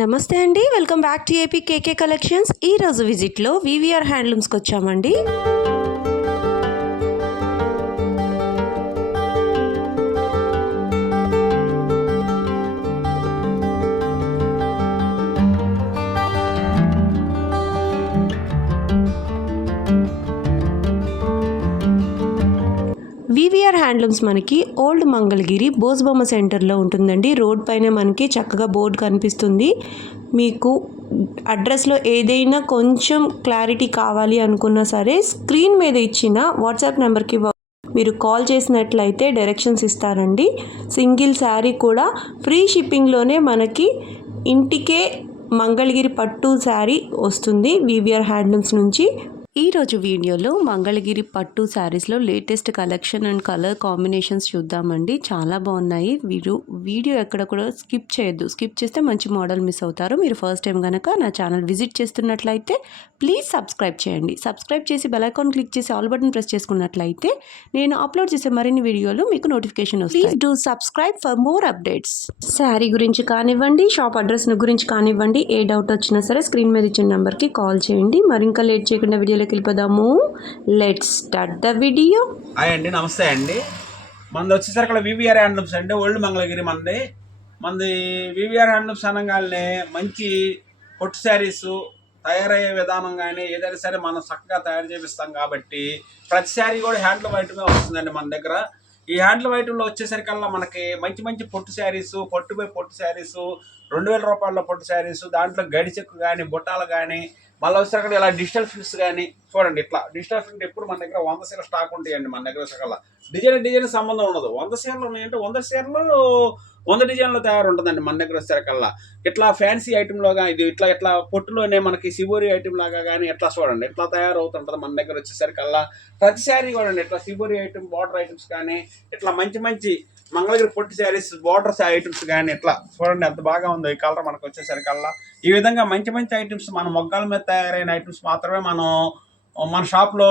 నమస్తే అండి, welcome back to AP KK collections. ఈరోజు విజిట్లో వివిఆర్ హ్యాండ్లూమ్స్కి వచ్చామండి. వివిఆర్ హ్యాండ్లూమ్స్ మనకి ఓల్డ్ మంగళగిరి బోస్బొమ్మ సెంటర్లో ఉంటుందండి. రోడ్ పైన మనకి చక్కగా బోర్డు కనిపిస్తుంది. మీకు అడ్రస్లో ఏదైనా కొంచెం క్లారిటీ కావాలి అనుకున్నా సరే స్క్రీన్ మీద ఇచ్చిన వాట్సాప్ నెంబర్కి మీరు కాల్ చేసినట్లయితే డైరెక్షన్స్ ఇస్తారండి. సింగిల్ శారీ కూడా ఫ్రీ షిప్పింగ్లోనే మనకి ఇంటికే మంగళగిరి పట్టు శారీ వస్తుంది వివిఆర్ హ్యాండ్లూమ్స్ నుంచి. ఈరోజు వీడియోలో మంగళగిరి పట్టు శారీస్లో latest collection and colour combinations చూద్దామండి. చాలా బాగున్నాయి. మీరు వీడియో ఎక్కడ కూడా స్కిప్ చేయొద్దు. స్కిప్ చేస్తే మంచి మోడల్ మిస్ అవుతారు. మీరు ఫస్ట్ టైం కనుక నా ఛానల్ విజిట్ చేస్తున్నట్లయితే ప్లీజ్ సబ్స్క్రైబ్ చేయండి. సబ్స్క్రైబ్ చేసి బెల్ ఐకాన్ క్లిక్ చేసి ఆల్ బటన్ ప్రెస్ చేసుకున్నట్లయితే నేను అప్లోడ్ చేసే మరిన్ని వీడియోలు మీకు నోటిఫికేషన్ వస్తాయి. Please do subscribe for more updates. Sari గురించి కానివ్వండి, షాప్ అడ్రస్ గురించి కానివ్వండి, ఏ డౌట్ వచ్చినా సరే స్క్రీన్ మీద ఇచ్చిన నెంబర్కి కాల్ చేయండి. మరి ఇంకా లేట్ చేయకుండా వీడియోలోకి వెళ్ళిపోదాము. Let's start the video. Hi అండి, నమస్తే అండి. మనది వచ్చేసరికి వివిఆర్ హ్యాండ్లూమ్స్ అండి, ఓల్డ్ మంగళగిరి. మనది వివిఆర్ హ్యాండ్లూమ్స్ అనగానే మంచి పొట్టు శారీస్ తయారయ్యే విధానం కానీ ఏదైనా సరే మనం చక్కగా తయారు చేపిస్తాం కాబట్టి ప్రతి శారీ కూడా హ్యాండ్లూమ్ ఐటమే వస్తుందండి మన దగ్గర. ఈ హ్యాండ్లూమ్ ఐటెంలో వచ్చేసరికల్లా మనకి మంచి మంచి పొట్టు శారీస్, పొట్టుపై పొట్టు శారీస్, 2000 రూపాయల పొట్టు శారీస్, దాంట్లో గడి చెక్కు కానీ బుట్టాలు కానీ, మళ్ళీ వచ్చేసరికి ఇలా డిజిటల్ ప్రింట్స్ కానీ చూడండి. ఇట్లా డిజిటల్ ప్రింట్ ఎప్పుడు మన దగ్గర 100 చీరలు స్టాక్ ఉంటాయండి. మన దగ్గర వచ్చేసరికల్లా డిజైన్ సంబంధం ఉండదు. 100 చీరలు ఉన్నాయంటే 100 చీరలు 100 డిజైన్లో తయారు ఉంటుందండి మన దగ్గర వచ్చేసరికల్లా. ఇట్లా ఫ్యాన్సీ ఐటెంలోగా ఇది ఇట్లా పొట్టులోనే మనకి సిబోరి ఐటెం లాగా కానీ ఇట్లా చూడండి ఇట్లా తయారవుతుంటుంది మన దగ్గర వచ్చేసరికల్లా. ప్రతి శారీ కూడా ఇట్లా సిబోరి ఐటెం, బార్డర్ ఐటమ్స్ కానీ ఇట్లా మంచి మంచి మంగళగిరి పొట్టి శారీస్, బార్డర్స్ ఐటమ్స్ కానీ ఇట్లా చూడండి ఎంత బాగా ఉందో ఈ కలర్ మనకు వచ్చేసరికల్లా. ఈ విధంగా మంచి మంచి ఐటమ్స్ మన మొగ్గాల మీద తయారైన ఐటమ్స్ మాత్రమే మనం మన షాప్లో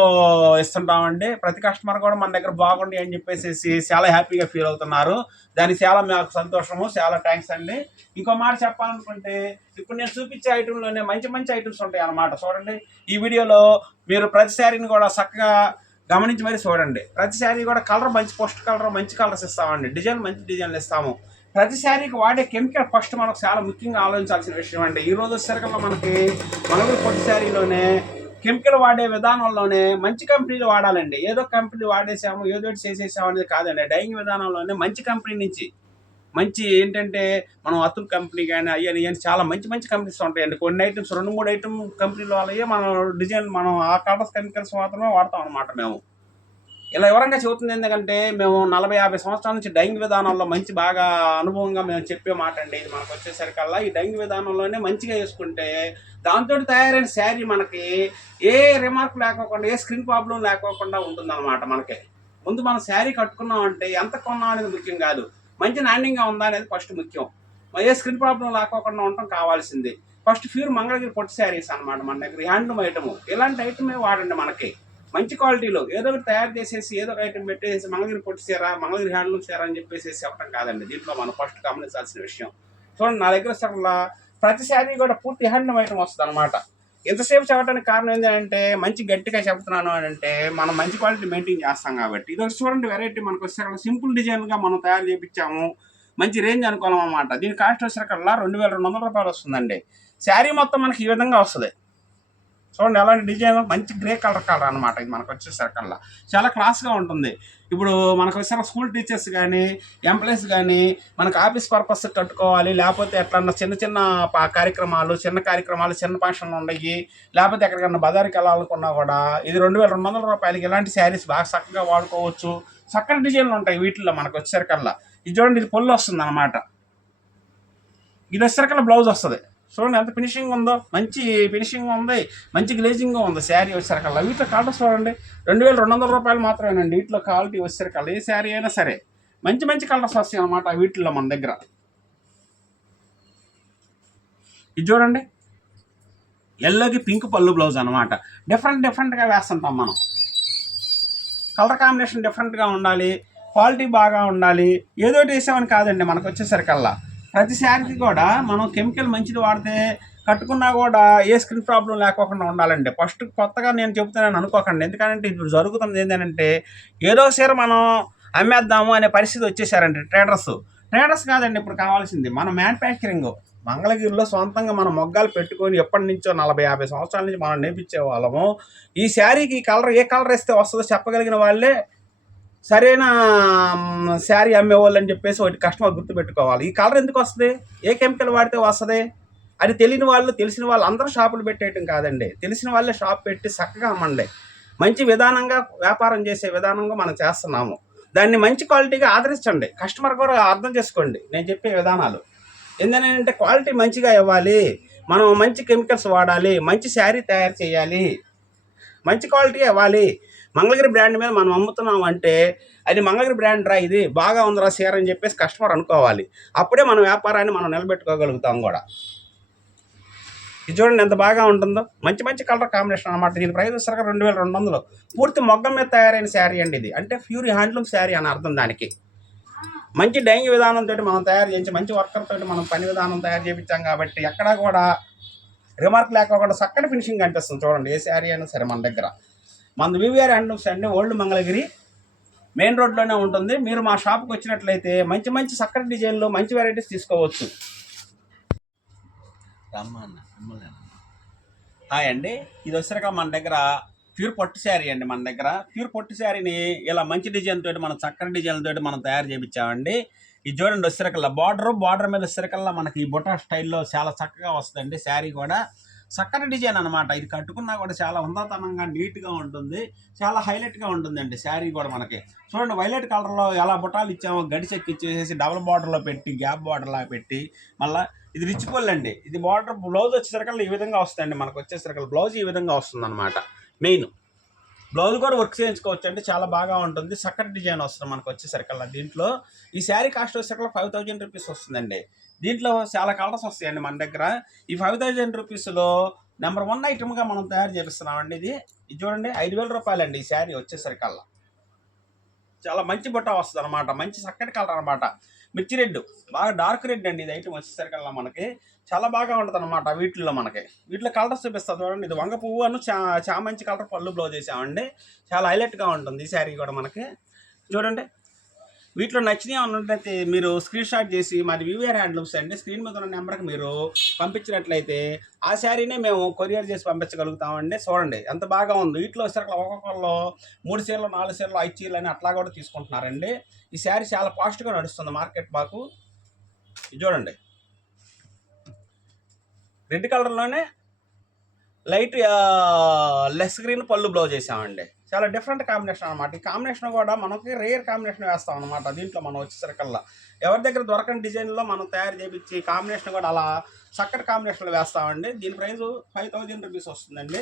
ఇస్తుంటామండి. ప్రతి కస్టమర్ కూడా మన దగ్గర బాగుండి అని చెప్పేసి చాలా హ్యాపీగా ఫీల్ అవుతున్నారు. దానికి చాలా మాకు సంతోషము, చాలా థ్యాంక్స్ అండి. ఇంకో మాట చెప్పాలనుకుంటే ఇప్పుడు నేను చూపించే ఐటెంలోనే మంచి మంచి ఐటమ్స్ ఉంటాయి అన్నమాట. చూడండి ఈ వీడియోలో మీరు ప్రతి శారీని కూడా చక్కగా గమనించి మరి చూడండి. ప్రతి శారీ కూడా కలర్ మంచి పోస్ట్ కలర్, మంచి కలర్స్ ఇస్తామండి. డిజైన్ మంచి డిజైన్లు ఇస్తాము. ప్రతి శారీకి వాడే కెమికల్ ఫస్ట్ మనకు చాలా ముఖ్యంగా ఆలోచించాల్సిన విషయం అండి. ఈ రోజు వచ్చేసరికల్లా మనకి మంగళగిరి పొట్టి శారీలోనే కెమికల్ వాడే విధానంలోనే మంచి కంపెనీలు వాడాలండి. ఏదో కంపెనీ వాడేసాము ఏదో చేసేసాము అనేది కాదండి. డైయింగ్ విధానంలోనే మంచి కంపెనీ నుంచి మంచి ఏంటంటే మనం అతుల్ కంపెనీ కానీ అయ్యని చాలా మంచి మంచి కంపెనీస్ ఉంటాయండి. కొన్ని ఐటమ్స్ 2-3 ఐటమ్ కంపెనీలు వాళ్ళే మనం డిజైన్ మనం ఆ కలర్స్ కెమికల్స్ మాత్రమే వాడతాం అనమాట. మేము ఇలా వివరంగా చెబుతుంది ఎందుకంటే మేము 40-50 సంవత్సరాల నుంచి డైయింగ్ విధానంలో మంచి బాగా అనుభవంగా మేము చెప్పే మాట అండి. ఇది మనకు వచ్చేసరికల్లా ఈ డైయింగ్ విధానంలోనే మంచిగా వేసుకుంటే దాంతో తయారైన శారీ మనకి ఏ రిమార్క్ లేకోకుండా, ఏ స్క్రీన్ ప్రాబ్లం లేకోకుండా ఉంటుందన్నమాట. మనకి ముందు మనం శారీ కట్టుకున్నాం అంటే ఎంత కొన్నాం అనేది ముఖ్యం కాదు, మంచి నాణ్యంగా ఉందా అనేది ఫస్ట్ ముఖ్యం. ఏ స్క్రీన్ ప్రాబ్లం లేకోకుండా ఉండటం కావాల్సింది. ఫస్ట్ ప్యూర్ మంగళగిరి పొట్టి శారీస్ అనమాట మన దగ్గర. హ్యాండ్లూమ్ ఐటమ్ ఇలాంటి ఐటమే వాడండి. మనకి మంచి క్వాలిటీలో ఏదో ఒకటి తయారు చేసేసి ఏదో ఒక ఐటమ్ పెట్టేసి మంగళగిరి పొట్టి చీర, మంగళగిరి హ్యాండ్లూమ్ చీర అని చెప్పేసి చెప్పడం కాదండి. దీంట్లో మనం ఫస్ట్ గమనించాల్సిన విషయం చూడండి. నా దగ్గర సగంలో ప్రతి శారీ కూడా పూర్తి హ్యాండ్లూమ్ ఐటమ్ వస్తుంది అనమాట. ఎంతసేపు చెప్పడానికి కారణం ఏంటంటే మంచి గట్టిగా చెప్తున్నాను అని అంటే మనం మంచి క్వాలిటీ మెయింటైన్ చేస్తాం కాబట్టి. ఇది వచ్చి చూడండి వెరైటీ మనకు వచ్చేసరికి సింపుల్ డిజైన్గా మనం తయారు చేయించాము. మంచి రేంజ్ అనుకోవాలి అన్నమాట. దీని కాస్ట్ వచ్చేసరికల్లా 2200 రూపాయలు వస్తుందండి. శారీ మొత్తం మనకి ఈ విధంగా వస్తుంది. చూడండి ఎలాంటి డిజైన్, మంచి గ్రే కలర్ అనమాట. ఇది మనకు వచ్చేసరికల్లా చాలా క్లాస్గా ఉంటుంది. ఇప్పుడు మనకు వచ్చేసరికి స్కూల్ టీచర్స్ కానీ ఎంప్లాయీస్ కానీ మనకు ఆఫీస్ పర్పస్ కట్టుకోవాలి, లేకపోతే ఎట్లన్నా చిన్న చిన్న కార్యక్రమాలు, చిన్న ఫంక్షన్లు ఉన్నాయి, లేకపోతే ఎక్కడికన్నా బజార్కి వెళ్ళాలనుకున్నా కూడా ఇది 2200 రూపాయలకి ఇలాంటి శారీస్ బాగా చక్కగా వాడుకోవచ్చు. చక్కటి డిజైన్లు ఉంటాయి వీటిల్లో మనకు వచ్చేసరికల్లా. ఇది చూడండి ఇది పొల్లు వస్తుంది అనమాట. ఇది వచ్చేసరికల్లా బ్లౌజ్ వస్తుంది. చూడండి ఎంత ఫినిషింగ్ ఉందో, మంచి ఫినిషింగ్ ఉంది, మంచి గ్లేజింగ్ ఉంది శారీ వచ్చేసరికల్లా. వీటిలో కలర్స్ చూడండి 2200 రూపాయలు మాత్రమేనండి. వీటిలో క్వాలిటీ వచ్చేసరికల్లా ఏ శారీ అయినా సరే మంచి మంచి కలర్స్ వస్తాయి అనమాట వీటిల్లో మన దగ్గర. ఇది చూడండి ఎల్లోకి పింక్ పళ్ళు బ్లౌజ్ అనమాట. డిఫరెంట్గా వేస్తుంటాం మనం. కలర్ కాంబినేషన్ డిఫరెంట్గా ఉండాలి, క్వాలిటీ బాగా ఉండాలి. ఏదో వేసామని కాదండి మనకు వచ్చేసరికల్లా ప్రతి శారీకి కూడా మనం కెమికల్ మంచిది వాడితే కట్టుకున్నా కూడా ఏ స్కిన్ ప్రాబ్లం లేకోకుండా ఉండాలండి. ఫస్ట్ కొత్తగా నేను చెబుతున్నాను అనుకోకండి. ఎందుకంటే ఇప్పుడు జరుగుతుంది ఏంటంటే ఏదో సీర మనం అమ్మేద్దాము అనే పరిస్థితి వచ్చేసారండి ట్రేడర్స్ కాదండి ఇప్పుడు కావాల్సింది మన మ్యానుఫ్యాక్చరింగ్. మంగళగిరిలో సొంతంగా మనం మొగ్గాలు పెట్టుకొని ఎప్పటి నుంచో 40-50 సంవత్సరాల నుంచి మనం నేర్పించే వాళ్ళము. ఈ శారీకి కలర్ ఏ కలర్ వేస్తే వస్తుందో చెప్పగలిగిన వాళ్ళే సరైన శారీ అమ్మేవాళ్ళు అని చెప్పేసి ఒకటి కస్టమర్ గుర్తుపెట్టుకోవాలి. ఈ కలర్ ఎందుకు వస్తుంది, ఏ కెమికల్ వాడితే వస్తుంది అది తెలియని వాళ్ళు, తెలిసిన వాళ్ళు అందరూ షాపులు పెట్టేయటం కాదండి. తెలిసిన వాళ్ళే షాప్ పెట్టి చక్కగా అమ్మండి. మంచి విధానంగా వ్యాపారం చేసే విధానంగా మనం చేస్తున్నాము. దాన్ని మంచి క్వాలిటీగా ఆదరించండి. కస్టమర్ కూడా అర్థం చేసుకోండి నేను చెప్పే విధానాలు. ఏంటంటే క్వాలిటీ మంచిగా ఇవ్వాలి, మనం మంచి కెమికల్స్ వాడాలి, మంచి శారీ తయారు చేయాలి, మంచి క్వాలిటీ ఇవ్వాలి. మంగళగిరి బ్రాండ్ మీద మనం అమ్ముతున్నాం అంటే అది మంగళగిరి బ్రాండ్ రా, ఇది బాగా ఉందిరా షేర్ అని చెప్పేసి కస్టమర్ అనుకోవాలి. అప్పుడే మన వ్యాపారాన్ని మనం నిలబెట్టుకోగలుగుతాం కూడా. ఇది చూడండి ఎంత బాగా ఉంటుందో, మంచి మంచి కలర్ కాంబినేషన్ అనమాట. దీని ప్రైస్ వచ్చేసరికి 2200. పూర్తి మొగ్గం మీద తయారైన శారీ అండి ఇది. అంటే ప్యూర్ హ్యాండ్లూమ్ శారీ అని అర్థం దానికి. మంచి డైయింగ్ విధానంతో మనం తయారు చేయించి మంచి వర్కర్ తోటి మనం పని విధానం తయారు చేయించాం కాబట్టి ఎక్కడా కూడా రిమార్క్ లేకపోకుండా చక్కటి ఫినిషింగ్ కనిపిస్తుంది. చూడండి ఏ శారీ అయినా సరే మన దగ్గర. మన వివిఆర్ హ్యాండ్లూమ్స్ అండి, ఓల్డ్ మంగళగిరి మెయిన్ రోడ్లోనే ఉంటుంది. మీరు మా షాప్కి వచ్చినట్లయితే మంచి మంచి చక్కటి డిజైన్లు మంచి వెరైటీస్ తీసుకోవచ్చు. హాయ్ అండి, ఇది వచ్చాక మన దగ్గర ప్యూర్ పట్టు శారీ అండి. మన దగ్గర ప్యూర్ పట్టు శారీని ఇలా మంచి డిజైన్ తోటి మనం చక్కటి డిజైన్ తోటి మనం తయారు చేయించామండి. ఇది చూడండి వచ్చేసరికల్లా బార్డర్ మీద వచ్చేసరికల్లా మనకి ఈ బుట్ట స్టైల్లో చాలా చక్కగా వస్తుందండి. శారీ కూడా చక్కటి డిజైన్ అనమాట. ఇది కట్టుకున్నా కూడా చాలా ఉందాతనంగా నీట్గా ఉంటుంది, చాలా హైలైట్గా ఉంటుందండి. శారీ కూడా మనకి చూడండి వైలెట్ కలర్లో ఎలా బుట్టాలు ఇచ్చామో గడిచెక్కిచ్చేసి డబుల్ బార్డర్లో పెట్టి గ్యాప్ బార్డర్లా పెట్టి మళ్ళీ ఇది రిచ్ పళ్ళు అండి. ఇది బార్డర్ బ్లౌజ్ వచ్చేసరికల్లా ఈ విధంగా వస్తుందండి. మనకు వచ్చేసరికల్లా బ్లౌజ్ ఈ విధంగా వస్తుంది అనమాట. మెయిన్ బ్లౌజ్ కూడా వర్క్ చేయించుకోవచ్చు అండి, చాలా బాగా ఉంటుంది. చక్కటి డిజైన్ వస్తుంది మనకు వచ్చేసరికల్లా. దీంట్లో ఈ శారీ కాస్ట్ వచ్చేసరికల్లా 5000 రూపీస్ వస్తుందండి. దీంట్లో చాలా కలర్స్ వస్తాయండి మన దగ్గర. ఈ 5000 రూపీస్లో నెంబర్ 1 ఐటమ్గా మనం తయారు చేపిస్తున్నామండి. ఇది చూడండి 5000 రూపాయలండి ఈ శారీ వచ్చేసరికల్లా. చాలా మంచి బుట్ట వస్తుంది అనమాట, మంచి చక్కటి కలర్ అనమాట. మిర్చి రెడ్, బాగా డార్క్ రెడ్ అండి ఇది ఐటమ్ వచ్చేసరికల్లా మనకి చాలా బాగా ఉంటుంది అనమాట. వీటిలో కలర్స్ చూపిస్తాను చూడండి. ఇది వంగ పువ్వు అను చామంచి కలర్ పళ్ళు బ్లౌజ్ వేసామండి. చాలా హైలైట్గా ఉంటుంది ఈ శారీ కూడా మనకి. చూడండి వీటిలో నచ్చినవి ఉన్నట్లయితే మీరు స్క్రీన్ షాట్ చేసి మాది వివిఆర్ హ్యాండ్లూమ్స్ అండి, స్క్రీన్ మీద ఉన్న నెంబర్కి మీరు పంపించినట్లయితే ఆ శారీనే మేము కొరియర్ చేసి పంపించగలుగుతామండి. చూడండి ఎంత బాగా ఉంది. వీటిలో వచ్చేసరికి ఒక్కొక్కళ్ళు 3 చీరలు 4 చీరలు 5 చీరలు అని అట్లా కూడా తీసుకుంటున్నారండి. ఈ శారీ చాలా ఫాస్ట్గా నడుస్తుంది మార్కెట్ మాకు. ఇది చూడండి రెడ్ కలర్లోనే లైట్ లెస్ గ్రీన్ పళ్ళు బ్లౌజ్ వేసామండి. చాలా డిఫరెంట్ కాంబినేషన్ అనమాట. ఈ కాంబినేషన్ కూడా మనకి రేర్ కాంబినేషన్ వేస్తాం అనమాట. దీంట్లో మనం వచ్చేసరికల్లా ఎవరి దగ్గర దొరకని డిజైన్లో మనం తయారు చేయించి కాంబినేషన్ కూడా అలా చక్కటి కాంబినేషన్లో వేస్తామండి. దీని ప్రైస్ 5000 రూపీస్ వస్తుందండి.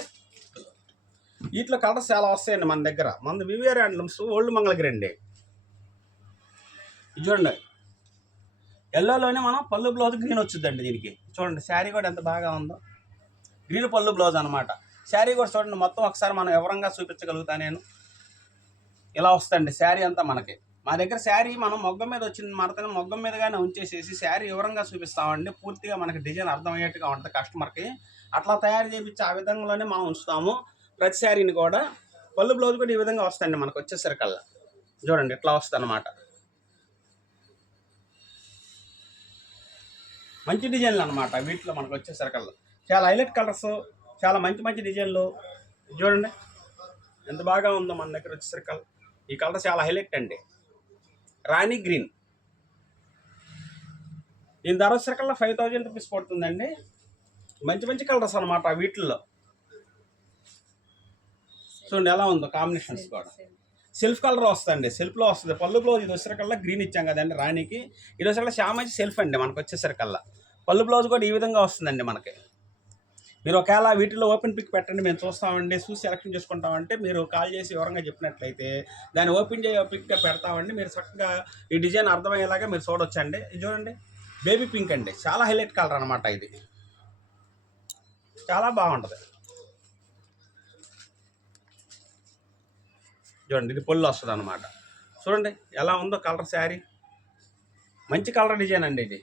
వీటిలో కలర్స్ చాలా వస్తాయండి మన దగ్గర. మన వివిఆర్ హ్యాండ్లూమ్స్ ఓల్డ్ మంగళగిరి అండి. ఇది చూడండి ఎల్లోలోనే మనం పళ్ళు బ్లౌజ్ గ్రీన్ వచ్చిందండి దీనికి. చూడండి శారీ కూడా ఎంత బాగా ఉందో, గ్రీన్ పళ్ళు బ్లౌజ్ అనమాట. శారీ కూడా చూడండి మొత్తం ఒకసారి మనం వివరంగా చూపించగలుగుతా నేను. ఇలా వస్తుంది శారీ అంతా మనకి. మా దగ్గర శారీ మనం మొగ్గం మీద వచ్చింది మరతని మొగ్గం మీదగానే ఉంచేసేసి శారీ వివరంగా చూపిస్తామండి. పూర్తిగా మనకి డిజైన్ అర్థమయ్యేట్టుగా ఉంటుంది కస్టమర్కి. అట్లా తయారు చేయించి ఆ విధంగానే మనం ఉంచుతాము ప్రతి శారీని కూడా. పళ్ళు బ్లౌజ్ కూడా ఈ విధంగా వస్తాయండి మనకు వచ్చేసరికల్లా. చూడండి ఇట్లా వస్తుంది అనమాట. మంచి డిజైన్లు అనమాట వీటిలో మనకు వచ్చేసరికల్లా. చాలా హైలైట్ కలర్స్, చాలా మంచి మంచి డిజైన్లు. చూడండి ఎంత బాగా ఉందో మన దగ్గర వచ్చేసరికల్లా. ఈ కలర్ చాలా హైలైట్ అండి, రాణి గ్రీన్. దీని ధర వచ్చేసరికల్లా 5000 రూపీస్ పడుతుందండి. మంచి మంచి కలర్స్ అనమాట వీటిల్లో. చూడండి ఎలా ఉందో కాంబినేషన్స్ కూడా. సెల్ఫ్ కలర్ వస్తుంది, సెల్ఫ్లో వస్తుంది. పళ్ళు బ్లౌజ్ ఇది వచ్చేసరికల్లా గ్రీన్ ఇచ్చాం కదండి రాణికి. ఇది వచ్చేసరికి చామంచి సెల్ఫ్ అండి మనకు వచ్చేసరికల్లా. పళ్ళు బ్లౌజ్ కూడా ఈ విధంగా వస్తుందండి మనకి. మీరు ఒకవేళ వీటిలో ఓపెన్ పిక్ పెట్టండి, మేము చూస్తామండి, చూసి సెలెక్షన్ చేసుకుంటామంటే మీరు కాల్ చేసి వివరంగా చెప్పినట్లయితే దాన్ని ఓపెన్ పిక్ పెడతామండి. మీరు చక్కగా ఈ డిజైన్ అర్థమయ్యేలాగా మీరు చూడొచ్చండి. ఇది చూడండి బేబీ పింక్ అండి, చాలా హైలైట్ కలర్ అనమాట. ఇది చాలా బాగుంటుంది. చూడండి ఇది పొల్లు వస్తుంది అనమాట. చూడండి ఎలా ఉందో కలర్ శారీ. మంచి కలర్ డిజైన్ అండి ఇది.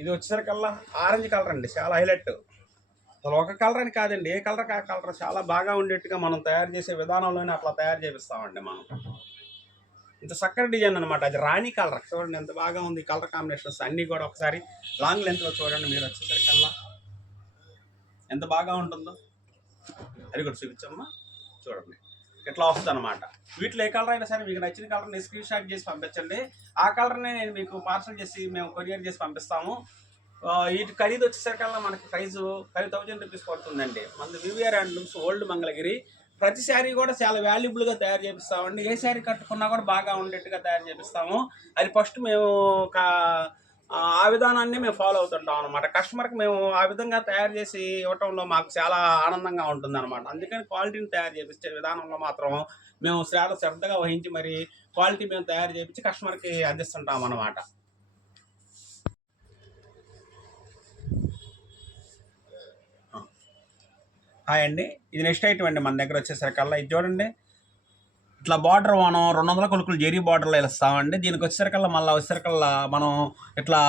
ఇది వచ్చేసరికల్లా ఆరెంజ్ కలర్ అండి, చాలా హైలైట్. అసలు ఒక కలర్ అని కాదండి, ఏ కలర్ ఆ కలర్ చాలా బాగా ఉండేట్టుగా మనం తయారు చేసే విధానంలోనే అట్లా తయారు చేపిస్తామండి మనం. ఇంత చక్కటి డిజైన్ అనమాట. అది రాణి కలర్ చూడండి ఎంత బాగా ఉంది. కలర్ కాంబినేషన్స్ అన్నీ కూడా ఒకసారి లాంగ్ లెంత్లో చూడండి మీరు వచ్చేసరికల్లా ఎంత బాగా ఉంటుందో. అది కూడా చూపించమ్మా, చూడండి ఇట్లా వస్తుంది అనమాట. వీటిలో ఏ కలర్ అయినా సరే మీకు నచ్చిన కలర్ని స్క్రీన్ షాట్ చేసి పంపించండి. ఆ కలర్ని నేను మీకు పార్సల్ చేసి మేము కొరియర్ చేసి పంపిస్తాము. వీటి ఖరీదు వచ్చేసరికల్లా మనకి ప్రైజు 5000 రూపీస్ పడుతుందండి. మనది వివిఆర్ హ్యాండ్లూమ్స్ ఓల్డ్ మంగళగిరి. ప్రతి శారీ కూడా చాలా వాల్యుబుల్గా తయారు చేపిస్తామండి. ఏ శారీ కట్టుకున్నా కూడా బాగా ఉండేట్టుగా తయారు చేపిస్తాము. అది ఫస్ట్ మేము ఆ విధానాన్ని మేము ఫాలో అవుతుంటాం అనమాట. కస్టమర్కి మేము ఆ విధంగా తయారు చేసి ఇవ్వటంలో మాకు చాలా ఆనందంగా ఉంటుంది అనమాట. అందుకని క్వాలిటీని తయారు చేపించే విధానంలో మాత్రం మేము చాలా శ్రద్ధగా వహించి మరి క్వాలిటీ మేము తయారు చేపించి కస్టమర్కి అందిస్తుంటాం అనమాట. హాయ్ అండి, ఇది నెక్స్ట్ ఐటమ్ అండి మన దగ్గర వచ్చేసరికల్లా. ఇది చూడండి, ఇట్లా బార్డర్ మనం 200 కొలుకులు జెరీ బార్డర్లో ఇస్తామండి. దీనికి వచ్చేసరికల్లా మళ్ళీ వచ్చేసరికల్లా మనం ఇట్లా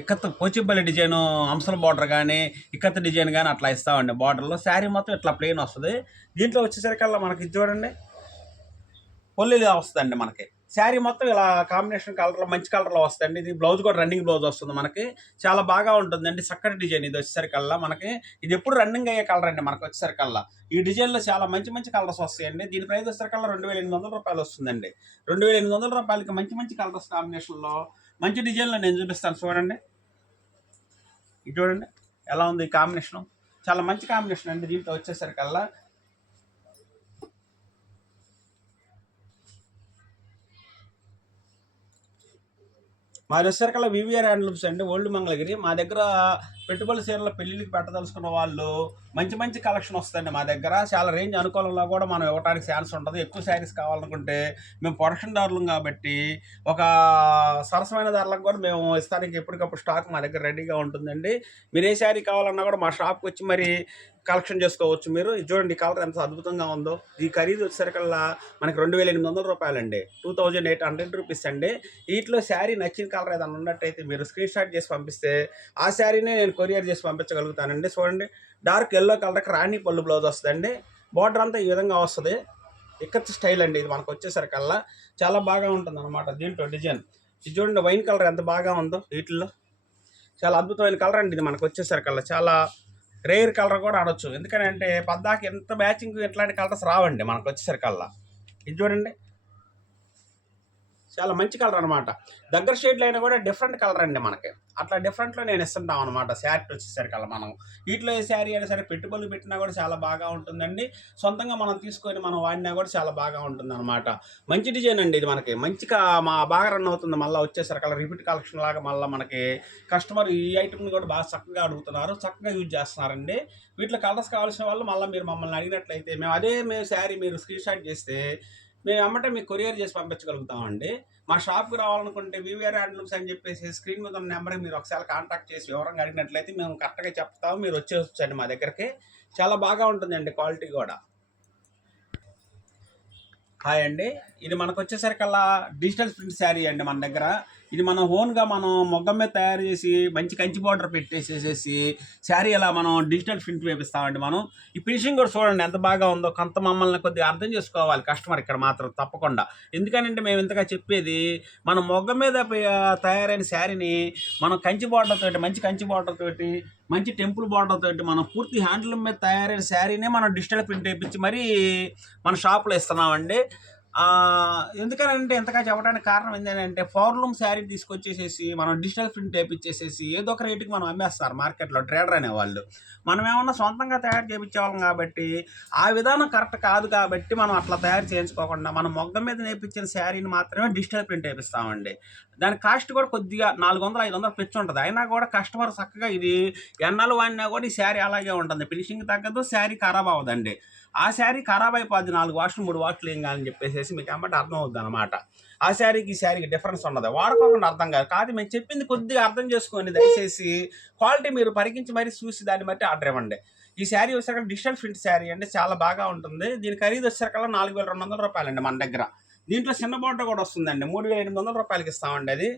ఇక్కత్ పోచిపల్లి డిజైన్ అంశల బార్డర్ కానీ ఇక్కత్ డిజైన్ కానీ అట్లా ఇస్తామండి బార్డర్లో. శారీ మొత్తం ఇట్లా ప్లెయిన్ వస్తుంది. దీంట్లో వచ్చేసరికల్లా మనకి ఇది చూడండి పొల్లిగా వస్తుందండి మనకి. శారీ మొత్తం ఇలా కాంబినేషన్ కలర్లో మంచి కలర్లో వస్తుందండి. ఇది బ్లౌజ్ కూడా రన్నింగ్ బ్లౌజ్ వస్తుంది మనకి, చాలా బాగా ఉంటుందండి. చక్కటి డిజైన్ ఇది వచ్చేసరికల్లా మనకి. ఇది ఎప్పుడు రన్నింగ్ అయ్యే కలర్ అండి మనకు వచ్చేసరికల్లా. ఈ డిజైన్లో చాలా మంచి మంచి కలర్స్ వస్తాయండి. దీని ప్రైస్ వచ్చేసరికల్లా 2800 రూపాయలు వస్తుందండి. 2800 రూపాయలకి మంచి మంచి కలర్స్ కాంబినేషన్లో మంచి డిజైన్లో నేను చూపిస్తాను. చూడండి, ఇది చూడండి ఎలా ఉంది ఈ కాంబినేషను, చాలా మంచి కాంబినేషన్ అండి. దీంట్లో వచ్చేసరికల్లా మాది వచ్చేసరికల్లా వివిఆర్ హ్యాండ్లూమ్స్ అండి, ఓల్డ్ మంగళగిరి. మా దగ్గర పెట్టుబడి చీరల పెళ్ళిళ్ళకి పెట్టదలుచుకున్న వాళ్ళు మంచి మంచి కలెక్షన్ వస్తుందండి మా దగ్గర. చాలా రేంజ్ అనుకూలంలో కూడా మనం ఇవ్వడానికి ఛాన్స్ ఉంటుంది. ఎక్కువ శారీస్ కావాలనుకుంటే మేము ప్రొడక్షన్ దారులం కాబట్టి ఒక సరసమైన ధరలకు కూడా మేము ఇస్తానికి ఎప్పటికప్పుడు స్టాక్ మా దగ్గర రెడీగా ఉంటుందండి. మీరు ఏ శారీ కావాలన్నా కూడా మా షాప్కి వచ్చి మరి కలెక్షన్ చేసుకోవచ్చు మీరు. ఇది చూడండి కలర్ ఎంత అద్భుతంగా ఉందో. ఈ ఖరీదు వచ్చేసరికల్లా మనకి 2800 రూపాయలండి, 2800 రూపీస్ అండి. వీటిలో శారీ నచ్చిన కలర్ ఏదైనా ఉన్నట్టయితే మీరు స్క్రీన్ షాట్ చేసి పంపిస్తే ఆ శారీనే నేను కొరియర్ చేసి పంపించగలుగుతానండి. చూడండి డార్క్ ఎల్లో కలర్కి రాణి పళ్ళు బ్లౌజ్ వస్తుందండి. బార్డర్ అంతా ఈ విధంగా వస్తుంది. ఇక్కత్ స్టైల్ అండి ఇది మనకు వచ్చేసరికల్లా చాలా బాగా ఉంటుంది అనమాట. దీంట్లో డిజైన్ ఇది చూడండి, వైన్ కలర్ ఎంత బాగా ఉందో. వీటిల్లో చాలా అద్భుతమైన కలర్ అండి ఇది మనకు వచ్చేసరికల్లా. చాలా రేర్ కలర్ కూడా ఆడొచ్చు, ఎందుకంటే పద్దాకి ఎంత మ్యాచింగ్ ఇట్లాంటి కలర్స్ రావండి మనకు వచ్చేసరికల్లా. ఇది చూడండి చాలా మంచి కలర్ అనమాట. దగ్గర షేడ్లు అయినా కూడా డిఫరెంట్ కలర్ అండి మనకి. అట్లా డిఫరెంట్లో నేను ఇస్తుంటాం అనమాట శారీ వచ్చేసరికల్లా. మనం వీటిలో ఏ శారీ అయినా సరే పెట్టుబడులు పెట్టినా కూడా చాలా బాగా ఉంటుందండి. సొంతంగా మనం తీసుకొని మనం వాడినా కూడా చాలా బాగా ఉంటుంది అనమాట. మంచి డిజైన్ అండి ఇది మనకి, మంచిగా బాగా రన్ అవుతుంది. మళ్ళీ వచ్చేసరికల్లా రిపీట్ కలెక్షన్ లాగా మళ్ళీ మనకి కస్టమర్ ఈ ఐటమ్ని కూడా బాగా చక్కగా అడుగుతున్నారు, చక్కగా యూజ్ చేస్తున్నారండి. వీటిలో కలర్స్ కావాల్సిన వాళ్ళు మళ్ళీ మీరు మమ్మల్ని అడిగినట్లయితే మేము శారీ మీరు స్క్రీన్ షాట్ చేస్తే మేము అమ్మటే మీకు కొరియర్ చేసి పంపించగలుగుతామండి. మా షాప్కి రావాలనుకుంటే వివిఆర్ హ్యాండ్లూమ్స్ అని చెప్పేసి స్క్రీన్ మీద ఉన్న నెంబర్కి మీరు ఒకసారి కాంటాక్ట్ చేసి వివరంగా అడిగినట్లయితే మేము కరెక్ట్గా చెప్తాము. మీరు వచ్చేసండి మా దగ్గరికి, చాలా బాగా ఉంటుందండి క్వాలిటీ కూడా. హాయ్ అండి, ఇది మనకు వచ్చేసరికల్లా డిజిటల్ ప్రింట్ శారీ అండి మన దగ్గర. ఇది మనం ఓన్గా మనం మొగ్గం మీద తయారు చేసి మంచి కంచి బార్డర్ పెట్టేసేసి శారీ అలా మనం డిజిటల్ ప్రింట్ వేపిస్తామండి మనం. ఈ ఫినిషింగ్ కూడా చూడండి ఎంత బాగా ఉందో. కొంత మమ్మల్ని కొద్దిగా అర్థం చేసుకోవాలి కస్టమర్ ఇక్కడ మాత్రం తప్పకుండా. ఎందుకంటే మేము ఇంతగా చెప్పేది మనం మొగ్గం మీద తయారైన శారీని మనం కంచి బార్డర్ తోటి, మంచి కంచి బార్డర్ తోటి, మంచి టెంపుల్ బార్డర్ తోటి మనం పూర్తి హ్యాండ్లూమ్ మీద తయారైన శారీనే మనం డిజిటల్ ప్రింట్ వేయించి మరీ మన షాప్లో ఇస్తున్నామండి. ఎందుకనంటే ఎంతగా చెప్పడానికి కారణం ఏంటంటే పవర్లూమ్ శారీ తీసుకొచ్చేసేసి మనం డిజిటల్ ప్రింట్ వేయించేసేసి ఏదో ఒక రేటుకి మనం అమ్మేస్తారు మార్కెట్లో ట్రేడర్ అనేవాళ్ళు. మనం ఏమన్నా సొంతంగా తయారు చేయించేవాళ్ళం కాబట్టి ఆ విధానం కరెక్ట్ కాదు. కాబట్టి మనం అట్లా తయారు చేయించుకోకుండా మనం మొగ్గం మీద నేర్పించిన శారీని మాత్రమే డిజిటల్ ప్రింట్ వేపిస్తామండి. దాని కాస్ట్ కూడా కొద్దిగా 400-500 పెంచి ఉంటుంది. అయినా కూడా కస్టమర్ చక్కగా ఇది ఎన్నాళ్ళు వాడినా కూడా ఈ శారీ అలాగే ఉంటుంది. ఫినిషింగ్ తగ్గదు, శారీ ఖరాబ్ అవ్వదండి. ఆ శారీ ఖరాబ్ అయిపోద్ది 4 వాష్లు 3 వాష్లు ఏం కాదని చెప్పేసి మీకు ఏమంటే అర్థం అవుద్ది అనమాట. ఆ శారీకి ఈ శారీకి డిఫరెన్స్ ఉండదు, వాడుకోకుండా అర్థం కాదు. మేము చెప్పింది కొద్దిగా అర్థం చేసుకోండి దయచేసి. క్వాలిటీ మీరు పరికించి మరీ చూసి దాన్ని బట్టి ఆర్డర్ ఇవ్వండి. ఈ శారీ వచ్చేసరికి డిజిటల్ ప్రింట్ శారీ అండి, చాలా బాగా ఉంటుంది. దీని ఖరీదు వచ్చేసరికల్లా 4200 రూపాయలండి మన దగ్గర. దీంట్లో చిన్న బార్డర్ కూడా వస్తుందండి, 3800 రూపాయలకి ఇస్తామండి. అది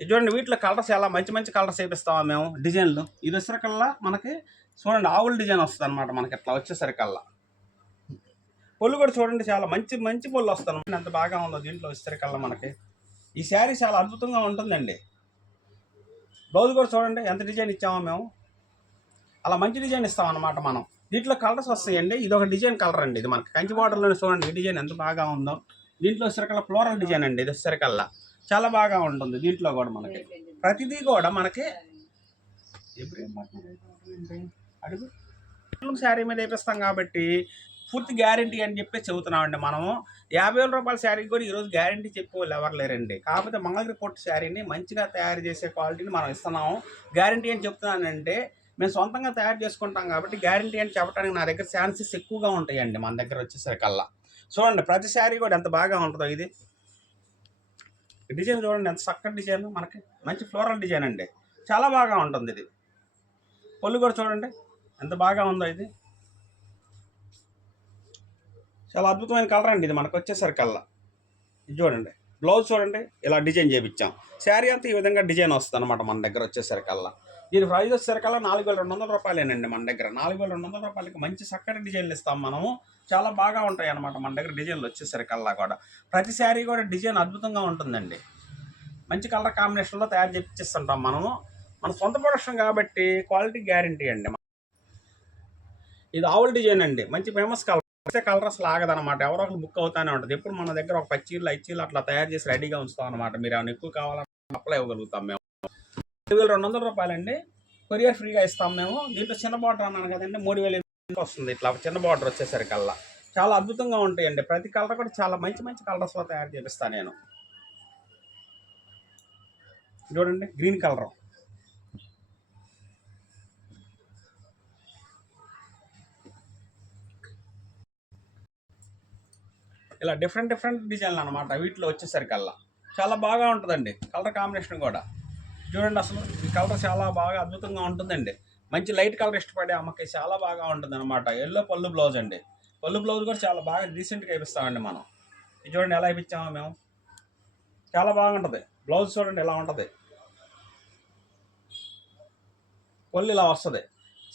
ఇది చూడండి, వీటిలో కలర్స్ చాలా మంచి మంచి కలర్స్ వేపిస్తాము మేము, డిజైన్లు. ఇది వచ్చేసరికల్లా మనకి చూడండి ఆవుల డిజైన్ వస్తుంది అనమాట మనకి. ఇట్లా వచ్చేసరికల్లా పొల్లు కూడా చూడండి, చాలా మంచి మంచి పొల్లు వస్తాను. ఎంత బాగా ఉందో దీంట్లో వచ్చేసరికల్లా మనకి. ఈ శారీ చాలా అద్భుతంగా ఉంటుందండి. బ్లౌజ్ కూడా చూడండి ఎంత డిజైన్ ఇచ్చామో మేము, అలా మంచి డిజైన్ ఇస్తాం అన్నమాట మనం. దీంట్లో కలర్స్ వస్తాయండి. ఇది ఒక డిజైన్ కలర్ అండి, ఇది మనకి కంచి బార్డర్లోనే చూడండి ఈ డిజైన్ ఎంత బాగా ఉందో. దీంట్లో వచ్చేసరికల్లా ఫ్లోరల్ డిజైన్ అండి, ఇది వచ్చేసరికల్లా చాలా బాగా ఉంటుంది. దీంట్లో కూడా మనకి ప్రతిదీ కూడా మనకి అడుగు శారీ మీద వేపిస్తాం కాబట్టి పూర్తి గ్యారంటీ అని చెప్పి చెబుతున్నామండి మనము. 50,000 రూపాయల శారీకి కూడా ఈరోజు గ్యారంటీ చెప్పేవాళ్ళు ఎవరు లేరండి. కాకపోతే మంగళగిరి పొట్టు శారీని మంచిగా తయారు చేసే క్వాలిటీని మనం ఇస్తున్నాము. గ్యారంటీ అని చెప్తున్నానంటే మేము సొంతంగా తయారు చేసుకుంటాం కాబట్టి గ్యారంటీ అని చెప్పడానికి నా దగ్గర ఛాన్సెస్ ఎక్కువగా ఉంటాయండి మన దగ్గర వచ్చేసరికల్లా. చూడండి ప్రతి శారీ కూడా ఎంత బాగా ఉంటుందో. ఇది డిజైన్ చూడండి ఎంత చక్కటి డిజైన్, మనకి మంచి ఫ్లోరల్ డిజైన్ అండి, చాలా బాగా ఉంటుంది. ఇది పొల్లు కూడా చూడండి ఎంత బాగా ఉందో. ఇది చాలా అద్భుతమైన కలర్ అండి ఇది మనకు వచ్చేసరికల్లా. ఇది చూడండి బ్లౌజ్ చూడండి ఇలా డిజైన్ చేయించాం. శారీ అంతా ఈ విధంగా డిజైన్ వస్తుంది అనమాట మన దగ్గర వచ్చేసరికల్లా. దీని ప్రైస్ వచ్చేసరికల్లా 4,200 రూపాయలేనండి మన దగ్గర. 4,200 రూపాయలకి మంచి చక్కటి డిజైన్లు ఇస్తాం మనము. చాలా బాగా ఉంటాయి అన్నమాట మన దగ్గర డిజైన్లు వచ్చేసరికల్లా కూడా. ప్రతి శారీ కూడా డిజైన్ అద్భుతంగా ఉంటుందండి. మంచి కలర్ కాంబినేషన్లో తయారు చేపిస్తుంటాం మనము. మన సొంత ప్రొడక్షన్ కాబట్టి క్వాలిటీ గ్యారంటీ అండి. ఇది ఆవుల డిజైన్ అండి, మంచి ఫేమస్ కలర్. కలర్ అసలు ఆగదనమాట, ఎవరో ఒకరు బుక్ అవుతానే ఉంటుంది. ఎప్పుడు మన దగ్గర ఒక 10 చీరలు 5 చీరలు అట్లా తయారు చేసి రెడీగా ఉంచుతాం అనమాట. మీరు ఏమైనా ఎక్కువ కావాలన్నా అప్లై ఇవ్వగలుగుతాం మేము. 2,200 రూపాయలండి, కొరియర్ ఫ్రీగా ఇస్తాం మేము. దీంట్లో చిన్న బార్డర్ అన్నాను కదండి, 3,800 వస్తుంది. ఇట్లా చిన్న బార్డర్ వచ్చేసరికల్లా చాలా అద్భుతంగా ఉంటాయండి. ప్రతి కలర్ కూడా చాలా మంచి మంచి కలర్స్లో తయారు చేపిస్తాను నేను. చూడండి గ్రీన్ కలర్, ఇలా డిఫరెంట్ డిఫరెంట్ డిజైన్లు అనమాట. వీటిలో వచ్చేసరికల్లా చాలా బాగా ఉంటుందండి కలర్ కాంబినేషన్ కూడా. చూడండి అసలు ఈ కలర్ చాలా బాగా అద్భుతంగా ఉంటుందండి. మంచి లైట్ కలర్ ఇష్టపడే అమ్మకి చాలా బాగా ఉంటుంది అనమాట. ఎల్లో పళ్ళు బ్లౌజ్ అండి, పళ్ళు బ్లౌజ్ కూడా చాలా బాగా రీసెంట్గా వేపిస్తామండి మనం. ఇది చూడండి ఎలా వేయించామో మేము, చాలా బాగుంటుంది. బ్లౌజ్ చూడండి ఎలా ఉంటుంది, పళ్ళు ఇలా వస్తుంది.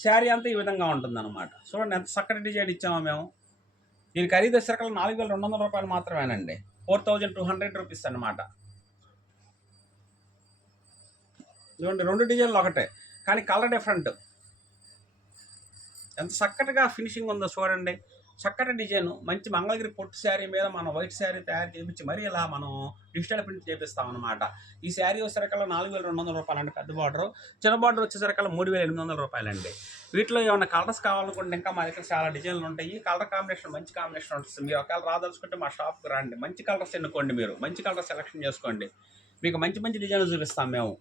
శారీ అంతా ఈ విధంగా ఉంటుంది అనమాట. చూడండి ఎంత చక్కటి డిజైన్ ఇచ్చామో మేము. దీని ఖరీదు వచ్చేసరికల్లా 4,200 రూపాయలు మాత్రమేనండి, 4,200 రూపీస్ అనమాట. చూడండి 2 డిజైన్లు ఒకటే కానీ కలర్ డిఫరెంట్. ఎంత చక్కటిగా ఫినిషింగ్ ఉందో చూడండి. చక్కటి డిజైన్, మంచి మంగళగిరి పొట్టు శారీ మీద మనం వైట్ శారీ తయారు చేయించి మరీ ఇలా మనం డిజిటల్ ప్రింట్ చేపిస్తాం అనమాట. ఈ శారీ వచ్చేసరికల్లా 4,200 రూపాయలండి పెద్ద బార్డర్. చిన్న బార్డర్ వచ్చేసరికల్లా 3,800 రూపాయలండి. వీటిలో ఏమైనా కలర్స్ కావాలనుకుంటే ఇంకా మా దగ్గర చాలా డిజైన్లు ఉంటాయి. కలర్ కాంబినేషన్ మంచి కాంబినేషన్ ఉంటుంది. మీరు ఒకవేళ రాదలుచుకుంటే మా షాప్కి రండి, మంచి కలర్స్ ఎన్నుకోండి, మీరు మంచి కలర్ సెలెక్షన్ చేసుకోండి, మీకు మంచి మంచి డిజైన్లు చూపిస్తాం మేము.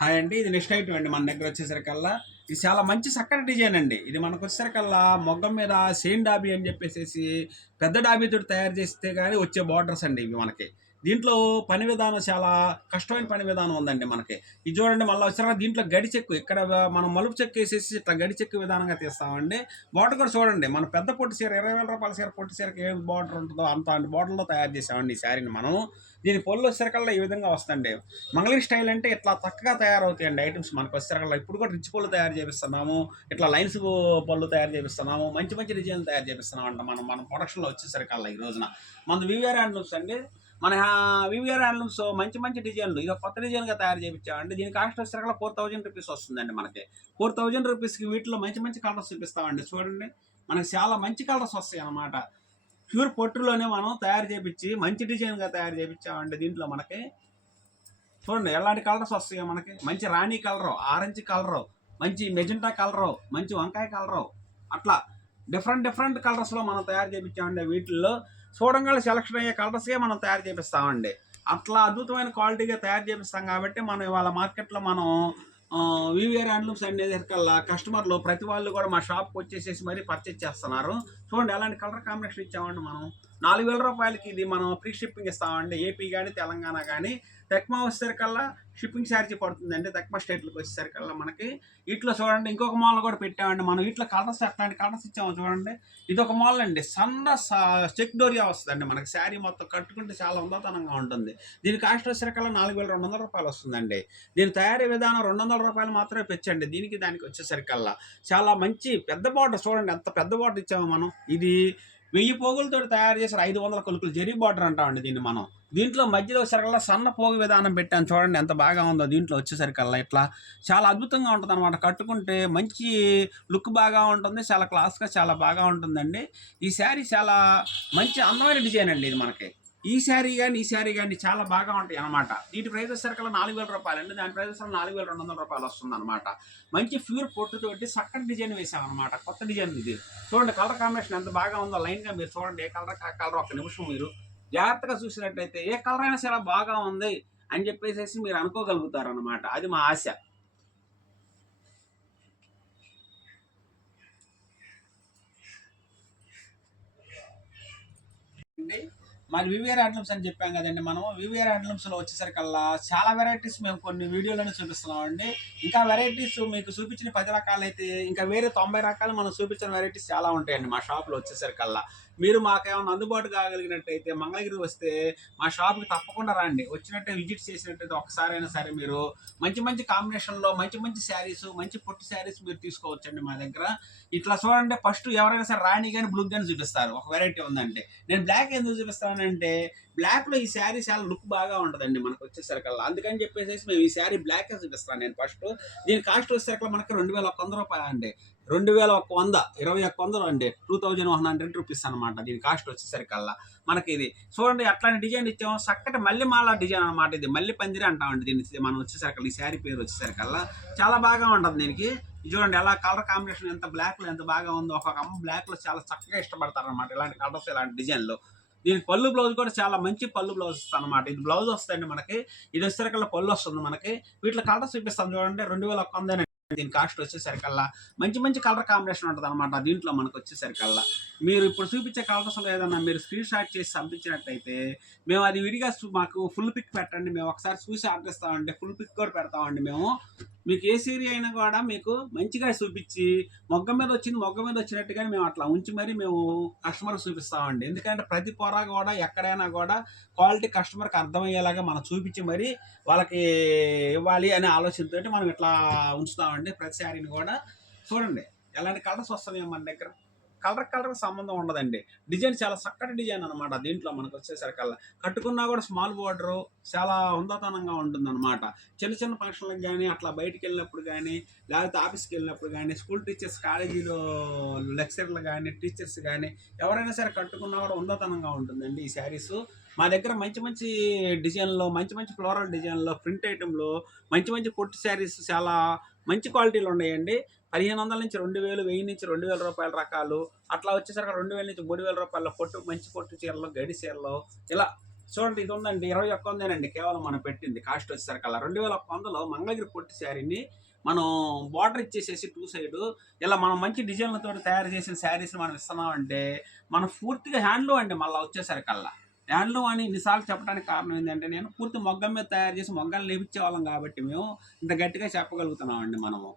హాయ్ అండి, ఇది నెక్స్ట్ ఐటమ్ అండి మన దగ్గర వచ్చేసరికల్లా. ఇది చాలా మంచి చక్కటి డిజైన్ అండి. ఇది మనకు వచ్చేసరికల్లా మొగ్గం మీద సేమ్ డాబీ అని చెప్పేసి పెద్ద డాబీతో తయారు చేస్తే కానీ వచ్చే బార్డర్స్ అండి ఇవి మనకి. దీంట్లో పని విధానం చాలా కష్టమైన పని విధానం ఉందండి మనకి. ఇది చూడండి మళ్ళీ వచ్చాక దీంట్లో గడి చెక్కు, ఇక్కడ మనం మలుపు చెక్కు వేసేసి ఇట్లా గడి చెక్కు విధానంగా తీస్తామండి. బార్డర్ కూడా చూడండి, మన పెద్ద పొట్టు చీర 20,000 రూపాయల చీర పొట్టు చీరకి ఏ బార్డర్ ఉంటుందో అంత బార్డర్లో తయారు చేసామండి ఈ శారీని మనం. దీని పొల్లు వచ్చేసరికల్లా ఈ విధంగా వస్తుంది. మంగళగిరి స్టైల్ అంటే ఇట్లా చక్కగా తయారవుతాయండి ఐటమ్స్ మనకు వచ్చేసరికల్లా. ఇప్పుడు కూడా రిచ్ పళ్ళు తయారు చేపిస్తున్నాము, ఇట్లా లైన్స్ పళ్ళు తయారు చేపిస్తున్నాము, మంచి మంచి డిజైన్లు తయారు చేపిస్తున్నాం అంట మన ప్రొడక్షన్లో వచ్చేసరికల్లా. ఈ రోజున మన వివిఆర్ హ్యాండ్లూమ్స్ అండి, మన వివిఆర్ హ్యాండ్లూమ్స్ మంచి మంచి డిజైన్లు ఇక కొత్త డిజైన్గా తయారు చేయించామండి. దీని కాస్ట్ వచ్చేసరికల్లా 4,000 రూపీస్ వస్తుందండి మనకి. 4,000 రూపీస్కి వీటిలో మంచి మంచి కలర్స్ చూపిస్తామండి. చూడండి మనకి చాలా మంచి కలర్స్ వస్తాయి అన్నమాట. ప్యూర్ పొట్టులోనే మనం తయారు చేయించి మంచి డిజైన్గా తయారు చేయించామండి. దీంట్లో మనకి చూడండి ఎలాంటి కలర్స్ వస్తాయో మనకి. మంచి రాణి కలరు, ఆరెంజ్ కలరు, మంచి మెజెంటా కలరు, మంచి వంకాయ కలరు, అట్లా డిఫరెంట్ డిఫరెంట్ కలర్స్లో మనం తయారు చేయించామండి. వీటిల్లో చూడంగా సెలక్షన్ అయ్యే కలర్స్గా మనం తయారు చేపిస్తామండి. అట్లా అద్భుతమైన క్వాలిటీగా తయారు చేపిస్తాం కాబట్టి మనం ఇవాళ మార్కెట్లో మనం వివిఆర్ హ్యాండ్లూమ్స్ అనేది కల్లా కస్టమర్లు ప్రతి వాళ్ళు కూడా మా షాప్కి వచ్చేసేసి మరీ పర్చేజ్ చేస్తున్నారు. చూడండి ఎలాంటి కలర్ కాంబినేషన్ ఇచ్చామండి మనం. 4,000 రూపాయలకి ఇది మనం ఫ్రీ షిప్పింగ్ ఇస్తామండి. ఏపీ కానీ తెలంగాణ కానీ తెక్మా వచ్చేసరికల్లా షిప్పింగ్ ఛార్జ్ పడుతుందండి. తెక్మా స్టేట్లకు వచ్చేసరికల్లా మనకి వీటిలో చూడండి ఇంకొక మోడల్ కూడా పెట్టామండి మనం. వీటిలో కలర్స్ ఎట్లాంటి కలర్స్ ఇచ్చామో చూడండి. ఇది ఒక మోడల్ అండి, సన్న చెక్ డోరియా వస్తుందండి మనకి. శారీ మొత్తం కట్టుకుంటే చాలా ఉందతనంగా ఉంటుంది. దీని కాస్ట్ వచ్చేసరికల్లా 4200 రూపాయలు వస్తుందండి. దీని తయారీ విధానం 200 రూపాయలు మాత్రమే పెంచండి. దానికి వచ్చేసరికల్లా చాలా మంచి పెద్ద బార్డర్ చూడండి, ఎంత పెద్ద బార్డర్ ఇచ్చామో మనం. ఇది 1000 పోగులతో తయారు చేసిన 500 కొలుకులు జరీ బార్డర్ అంటామండి దీన్ని మనం. దీంట్లో మధ్యలో వచ్చేసరికల్లా సన్న పోగు విధానం పెట్టాను చూడండి, ఎంత బాగా ఉందో. దీంట్లో వచ్చేసరికల్లా ఇట్లా చాలా అద్భుతంగా ఉంటుంది అనమాట. కట్టుకుంటే మంచి లుక్ బాగా ఉంటుంది, చాలా క్లాస్గా చాలా బాగా ఉంటుందండి. ఈ శారీ చాలా మంచి అందమైన డిజైన్ అండి ఇది మనకి. ఈ శారీ కానీ చాలా బాగా ఉంటాయి అనమాట. వీటి ప్రైస్ వచ్చేసరికల్లా 4000 రూపాయలు అండి. దాని ప్రైస్ వచ్చేసరికి 4200 రూపాయలు వస్తుంది అనమాట. మంచి ప్యూర్ పొట్టుతోటి చక్కటి డిజైన్ వేసామన్నమాట. కొత్త డిజైన్ ఇది చూడండి. కలర్ కాంబినేషన్ ఎంత బాగా ఉందో లైన్గా మీరు చూడండి. ఏ కలర్ ఆ కలర్ ఒక్క నిమిషం మీరు జాగ్రత్తగా చూసినట్టయితే ఏ కలర్ అయినా చాలా బాగా ఉంది అని చెప్పేసి మీరు అనుకోగలుగుతారు అనమాట. అది మా ఆశ. మరి వివిఆర్ హ్యాండ్లూమ్స్ అని చెప్పాం కదండి మనం. వివిఆర్ హ్యాండ్లూమ్స్లో వచ్చేసరికల్లా చాలా వెరైటీస్ మేము కొన్ని వీడియోలను చూపిస్తున్నామండి. ఇంకా వెరైటీస్ మీకు చూపించిన 10 రకాలు అయితే ఇంకా వేరే 90 రకాలు మనం చూపించిన వెరైటీస్ చాలా ఉంటాయండి మా షాప్లో వచ్చేసరికల్లా. మీరు మాకేమైనా అందుబాటు కాగలిగినట్టయితే మంగళగిరి వస్తే మా షాప్కి తప్పకుండా రండి. వచ్చినట్టే విజిట్ చేసినట్టయితే ఒకసారైనా సరే మీరు మంచి కాంబినేషన్లో మంచి శారీస్, మంచి పొట్టి శారీస్ మీరు తీసుకోవచ్చండి మా దగ్గర. ఇట్లా చూడండి, ఫస్ట్ ఎవరైనా సరే రాణి కానీ బ్లూ కానీ చూపిస్తారు. ఒక వెరైటీ ఉందంటే నేను బ్లాక్ ఎందుకు చూపిస్తానంటే బ్లాక్లో ఈ శారీ చాలా లుక్ బాగా ఉంటుందండి మనకు వచ్చేసరికల్లా. అందుకని చెప్పేసి మేము ఈ శారీ బ్లాక్ చూపిస్తాను నేను ఫస్ట్. దీని కాస్ట్ వచ్చేసరికి మనకి 2100 రూపాయలు అండి. 2100 2100 అండి, 2100 రూపీస్ అనమాట దీని కాస్ట్ వచ్చేసరికల్లా మనకి. ఇది చూడండి అట్లాంటి డిజైన్ ఇచ్చాము, చక్కటి మల్లెమాల డిజైన్ అనమాట. ఇది మల్లె పందిరి అంటామండి దీన్ని మనం వచ్చేసరికల్లా. ఈ శారీ పేరు వచ్చేసరికల్లా చాలా బాగా ఉంటుంది దీనికి. చూడండి ఎలా కలర్ కాంబినేషన్ ఎంత బ్లాక్లో ఎంత బాగా ఉందో. ఒక అమ్మ బ్లాక్లో చాలా చక్కగా ఇష్టపడతారు అనమాట ఇలాంటి కలర్స్, ఇలాంటి డిజైన్లు. దీనికి పళ్ళు బ్లౌజ్ కూడా చాలా మంచి పళ్ళు బ్లౌజ్ వస్తుంది అనమాట. ఇది బ్లౌజ్ వస్తుందండి మనకి. ఇది వచ్చేసరికల్లా పళ్ళు వస్తుంది మనకి. వీటిలో కలర్స్ చూపిస్తాను చూడండి. 2100 దీని కాస్ట్ వచ్చేసరికల్లా మంచి కలర్ కాంబినేషన్ ఉంటుంది అనమాట దీంట్లో మనకు వచ్చేసరికల్లా. మీరు ఇప్పుడు చూపించే కలర్స్లో ఏదన్నా మీరు స్క్రీన్ షాట్ చేసి పంపించినట్టయితే మేము అది విడిగా మాకు ఫుల్ పిక్ పెట్టండి, మేము ఒకసారి చూసి ఆర్డర్ ఇస్తామండి. ఫుల్ పిక్ కూడా పెడతామండి మేము. మీకు ఏ సీరీ అయినా కూడా మీకు మంచిగా చూపించి మొగ్గ మీద వచ్చినట్టుగానే మేము అట్లా ఉంచి మరీ మేము కస్టమర్కి చూపిస్తామండి. ఎందుకంటే ప్రతి పొర కూడా ఎక్కడైనా కూడా క్వాలిటీ కస్టమర్కి అర్థమయ్యేలాగా మనం చూపించి మరీ వాళ్ళకి ఇవ్వాలి అనే ఆలోచనతో మనం ఇట్లా ఉంచుతామండి ప్రతి శారీని కూడా. చూడండి ఎలాంటి కలర్స్ వస్తున్నాయో మన దగ్గర. కలర్ సంబంధం ఉండదండి. డిజైన్ చాలా చక్కటి డిజైన్ అనమాట. దీంట్లో మనకు వచ్చేసరికల్లా కట్టుకున్నా కూడా స్మాల్ బార్డరు చాలా ఉందతనంగా ఉంటుంది అనమాట. చిన్న ఫంక్షన్లకు కానీ అట్లా బయటికి వెళ్ళినప్పుడు కానీ లేకపోతే ఆఫీస్కి వెళ్ళినప్పుడు కానీ స్కూల్ టీచర్స్, కాలేజీలో లెక్చరర్లు కానీ టీచర్స్ కానీ ఎవరైనా సరే కట్టుకున్నా కూడా ఉందతనంగా ఉంటుందండి ఈ శారీస్. మా దగ్గర మంచి డిజైన్లో మంచి ఫ్లోరల్ డిజైన్లో ప్రింట్ ఐటెంలో మంచి పొట్టి శారీస్ చాలా మంచి క్వాలిటీలు ఉన్నాయండి. 1500 నుంచి 2000, 1000 నుంచి 2000 రూపాయల రకాలు అట్లా వచ్చేసరికి 2000 నుంచి 3000 రూపాయల మంచి పొట్టు చీరలు, గడి చీరలు ఇలా చూడండి. ఇది ఉందండి 2100 కేవలం మనం పెట్టింది కాస్ట్ వచ్చేసరికల్లా. 2100 మంగళగిరి పొట్టి శారీని మనం బార్డర్ ఇచ్చేసేసి 2 సైడ్ ఇలా మనం మంచి డిజైన్లతో తయారు చేసిన శారీస్ మనం ఇస్తున్నామంటే మనం పూర్తిగా హ్యాండ్లూమ్ అండి. మళ్ళీ వచ్చేసరికల్లా హ్యాండ్లూమ్ అని ఇన్నిసార్లు చెప్పడానికి కారణం ఏంటంటే నేను పూర్తి మొగ్గం మీద తయారు చేసి మొగ్గలు లేపించే వాళ్ళం కాబట్టి మేము ఇంత గట్టిగా చెప్పగలుగుతున్నామండి. మనము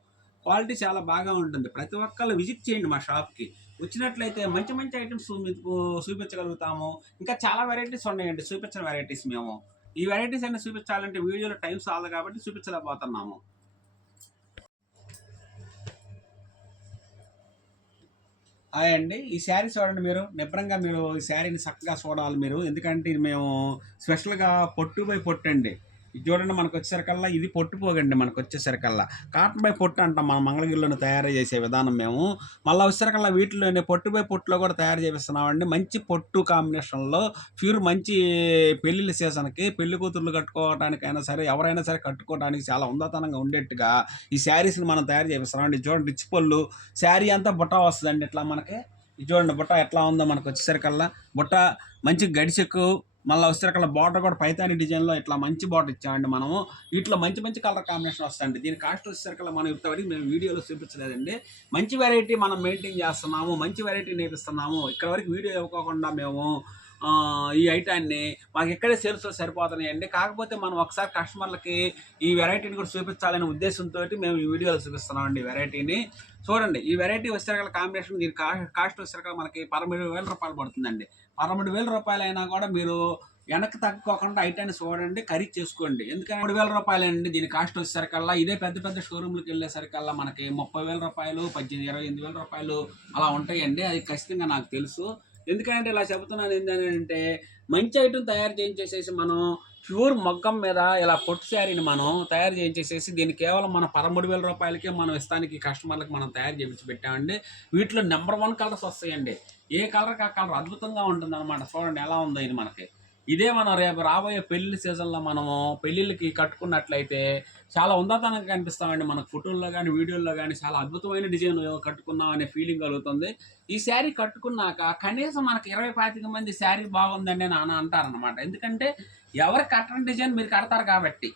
క్వాలిటీ చాలా బాగా ఉంటుంది. ప్రతి ఒక్కళ్ళు విజిట్ చేయండి మా షాప్కి. వచ్చినట్లయితే మంచి ఐటమ్స్ మీకు చూపించగలుగుతాము. ఇంకా చాలా వెరైటీస్ ఉన్నాయండి చూపించిన వెరైటీస్. మేము ఈ వెరైటీస్ అన్ని చూపించాలంటే వీడియోలో టైం చాలదు కాబట్టి చూపించలేకపోతున్నాము. హాయ్ అండి, ఈ శారీ చూడండి. మీరు నిబ్రంగా మీరు ఈ శారీని చక్కగా చూడాలి మీరు. ఎందుకంటే ఇది మేము స్పెషల్గా పొట్టు బై పొట్టు అండి. ఇది చూడండి మనకు వచ్చేసరికల్లా ఇది పొట్టు పోగండి. మనకు వచ్చేసరికల్లా కాటన్ బై పొట్టు అంటాం మన మంగళగిరిలోనే తయారు చేసే విధానం మేము. మళ్ళీ వచ్చేసరికల్లా వీటిలోనే పొట్టు బై పొట్టులో కూడా తయారు చేపిస్తున్నామండి. మంచి పొట్టు కాంబినేషన్లో ప్యూర్ మంచి పెళ్ళిళ్ళ సీజన్కి పెళ్లి కూతుర్లు కట్టుకోవడానికైనా సరే ఎవరైనా సరే కట్టుకోవడానికి చాలా ఉందతనంగా ఉండేట్టుగా ఈ శారీస్ని మనం తయారు చేపిస్తున్నామండి. చూడండి రిచ్ పళ్ళు శారీ అంతా బుట్ట వస్తుందండి ఇట్లా మనకి. ఇది చూడండి బుట్ట ఎట్లా ఉందో మనకు వచ్చేసరికల్లా. బుట్ట మంచి గడిచెక్కు మళ్ళీ వచ్చేసరికల్లా బార్డర్ కూడా పైతాని డిజైన్లో ఇట్లా మంచి బార్డర్ ఇచ్చామండి మనము. వీటిలో మంచి కలర్ కాంబినేషన్ వస్తాయండి. దీని కాస్ట్ వచ్చేసరికల్లా మనం ఇంతవరకు మేము వీడియోలో చూపించలేదండి. మంచి వెరైటీ మనం మెయింటైన్ చేస్తున్నాము, మంచి వెరైటీ నేర్పిస్తున్నాము. ఇక్కడ వరకు వీడియో ఇవ్వకుండా మేము ఈ ఐటాన్ని మాకు ఇక్కడే సేల్స్లో సరిపోతున్నాయండి. కాకపోతే మనం ఒకసారి కస్టమర్లకి ఈ వెరైటీని కూడా చూపించాలనే ఉద్దేశంతో మేము ఈ వీడియోలో చూపిస్తున్నామండి. ఈ వెరైటీని చూడండి. ఈ వెరైటీ వచ్చేసరికి కాంబినేషన్ దీని కాస్ట్ వచ్చేసరికి మనకి 13,000 రూపాయలు పడుతుందండి. 13,000 రూపాయలు అయినా కూడా మీరు వెనక్కి తగ్గుకోకుండా ఐటాన్ని చూడండి, ఖరీదు చేసుకోండి. ఎందుకంటే 3,000 రూపాయలండి దీని కాస్ట్ వచ్చేసరికల్లా. ఇదే పెద్ద పెద్ద షోరూమ్లకు వెళ్ళేసరికల్లా మనకి 30,000 రూపాయలు, 28,000 రూపాయలు అలా ఉంటాయండి. అది ఖచ్చితంగా నాకు తెలుసు. ఎందుకంటే ఇలా చెబుతున్నాను ఏంటంటే, మంచి ఐటమ్ తయారు చేయించేసేసి మనం ప్యూర్ మగ్గం మీద ఇలా పొట్టు శారీని మనం తయారు చేయించేసేసి దీన్ని కేవలం మన 13,000 రూపాయలకే మనం ఇస్తానికి కస్టమర్లకు మనం తయారు చేయించి పెట్టామండి. వీటిలో నెంబర్ 1 కలర్స్ వస్తాయండి. ఏ కలర్కి ఆ కలర్ అద్భుతంగా ఉంటుంది అనమాట. చూడండి ఎలా ఉందో ఇది మనకి. ఇదే మనం రేపు రాబోయే పెళ్లి సీజన్లో మనము పెళ్ళిళ్ళకి కట్టుకున్నట్లయితే చాలా ఉందాతనంగా కనిపిస్తామండి. మనకు ఫోటోల్లో కానీ వీడియోల్లో కానీ చాలా అద్భుతమైన డిజైన్ కట్టుకున్నాం అనే ఫీలింగ్ కలుగుతుంది. ఈ శారీ కట్టుకున్నాక కనీసం మనకు 20-25 మంది శారీ బాగుందండి అని అంటారనమాట. ఎందుకంటే ఎవరు కట్టని డిజైన్ మీరు కడతారు కాబట్టి.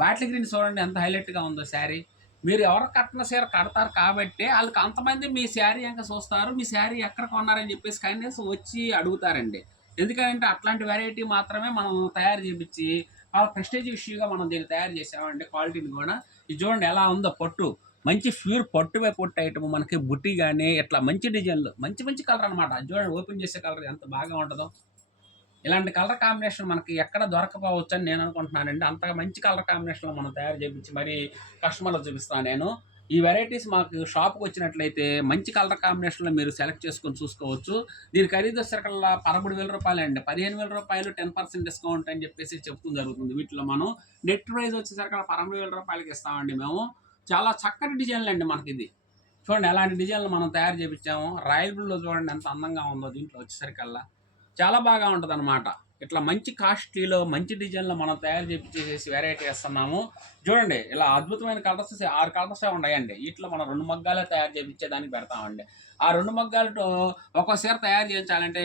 బాటిల్ గ్రీన్ చూడండి ఎంత హైలైట్గా ఉందో శారీ. మీరు ఎవరు కట్టిన చీర కడతారు కాబట్టి వాళ్ళకి అంతమంది మీ శారీ ఇంకా చూస్తారు. మీ శారీ ఎక్కడ కొన్నారని చెప్పేసి కనీసం వచ్చి అడుగుతారండి. ఎందుకంటే అట్లాంటి వెరైటీ మాత్రమే మనం తయారు చేయించి చాలా ప్రెస్టేజ్ ఇష్యూగా మనం దీన్ని తయారు చేసామండి. క్వాలిటీని కూడా ఇది చూడండి ఎలా ఉందో. పట్టు మంచి ప్యూర్ పట్టు పొట్టు ఐటమ్ మనకి బుట్టి కానీ ఇట్లా మంచి డిజైన్లు మంచి మంచి కలర్ అనమాట. అది చూడండి ఓపెన్ చేసే కలర్ ఎంత బాగా ఉంటుందో. ఇలాంటి కలర్ కాంబినేషన్ మనకి ఎక్కడ దొరకపోవచ్చు అని నేను అనుకుంటున్నానండి. అంతగా మంచి కలర్ కాంబినేషన్లో మనం తయారు చేయించి మరి కస్టమర్లు చూపిస్తాను నేను. ఈ వెరైటీస్ మాకు షాప్కి వచ్చినట్లయితే మంచి కలర్ కాంబినేషన్లో మీరు సెలెక్ట్ చేసుకొని చూసుకోవచ్చు. దీని ఖరీదు వచ్చేసరికల్లా 13,000 రూపాయలు అండి. 15,000 రూపాయలు 10% డిస్కౌంట్ అని చెప్పేసి చెప్తూ జరుగుతుంది. వీటిలో మనం నెట్ ప్రైస్ వచ్చేసరికి 13,000 రూపాయలకి ఇస్తామండి మేము. చాలా చక్కటి డిజైన్లు అండి మనకి ఇది. చూడండి ఎలాంటి డిజైన్లు మనం తయారు చేయించాము. రాయల్ బ్లూలో చూడండి ఎంత అందంగా ఉందో. దీంట్లో వచ్చేసరికల్లా చాలా బాగా ఉంటుంది అనమాట. ఇట్లా మంచి కాస్ట్లీలో మంచి డిజైన్లో మనం తయారు చేసేసి వెరైటీ వేస్తున్నాము. చూడండి ఇలా అద్భుతమైన కలర్స్ 6 కలర్సే ఉన్నాయండి. వీటిలో మనం 2 మగ్గాలే తయారు చేయించేదానికి పెడతామండి. ఆ 2 మగ్గాలతో ఒక్కోసారి తయారు చేయించాలంటే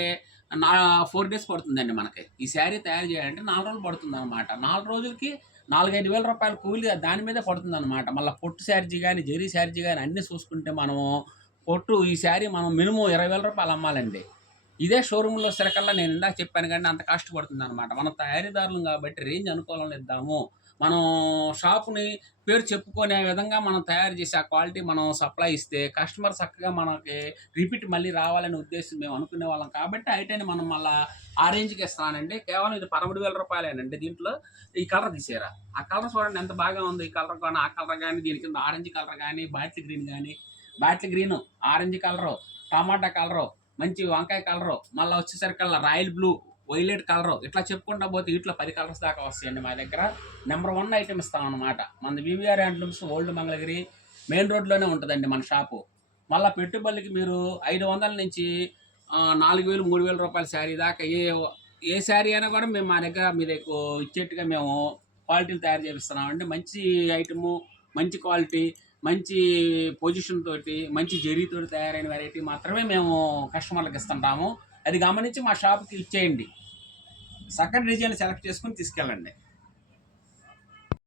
4 డేస్ పడుతుందండి మనకి. ఈ శారీ తయారు చేయాలంటే 4 రోజులు పడుతుంది అనమాట. 4 రోజులకి 4-5 వేల రూపాయల కూలి దాని మీదే పడుతుంది అనమాట. మళ్ళీ పొట్టు శారీ కానీ జరీ శారీ కానీ అన్నీ చూసుకుంటే మనము పొట్టు ఈ శారీ మనం మినిమం 20,000 రూపాయలు అమ్మాలండి. ఇదే షోరూంలో సరికల్లా నేను ఇందాక చెప్పాను కానీ అంత కాస్ట్ పడుతుంది అనమాట. మనం తయారీదారులు కాబట్టి రేంజ్ అనుకూలంలో ఇద్దాము. మనం షాపుని పేరు చెప్పుకునే విధంగా మనం తయారు చేసి ఆ క్వాలిటీ మనం సప్లై ఇస్తే కస్టమర్ చక్కగా మనకి రిపీట్ మళ్ళీ రావాలనే ఉద్దేశం మేము అనుకునే వాళ్ళం కాబట్టి ఐటెని మనం మళ్ళీ ఆ రేంజ్కి ఇస్తానండి. కేవలం ఇది 13,000 రూపాయలేనండి. దీంట్లో ఈ కలర్ తీసారా, ఆ కలర్ చూడండి ఎంత బాగా ఉంది. ఈ కలర్ కానీ ఆ కలర్ కానీ దీని కింద ఆరెంజ్ కలర్ కానీ బాటిల్ గ్రీన్ కానీ బాటిల్ గ్రీను ఆరెంజ్ కలరు టమాటా కలరు మంచి వంకాయ కలరు మళ్ళీ వచ్చేసరికల్లా రాయల్ బ్లూ వైలెట్ కలరు ఇట్లా చెప్పుకుంటా పోతే వీటిలో 10 కలర్స్ దాకా వస్తాయండి. మా దగ్గర నెంబర్ 1 ఐటమ్ ఇస్తాం అనమాట. మన VVR handlooms old Mangalagiri main రోడ్లోనే ఉంటుందండి మన షాపు. మళ్ళీ పెట్టుబడికి మీరు 500 నుంచి 4,000 3,000 రూపాయల శారీ దాకా ఏ శారీ అయినా కూడా మేము మా దగ్గర మీ దగ్గర ఇచ్చేట్టుగా మేము క్వాలిటీలు తయారు చేపిస్తున్నామండి. మంచి ఐటము మంచి క్వాలిటీ మంచి పొజిషన్ తోటి మంచి జరీతో తయారైన వెరైటీ మాత్రమే మేము కస్టమర్లకు ఇస్తుంటాము. అది గమనించి మా షాప్కి ఇచ్చేయండి. చక్కటి డిజైన్ సెలెక్ట్ చేసుకొని తీసుకెళ్ళండి.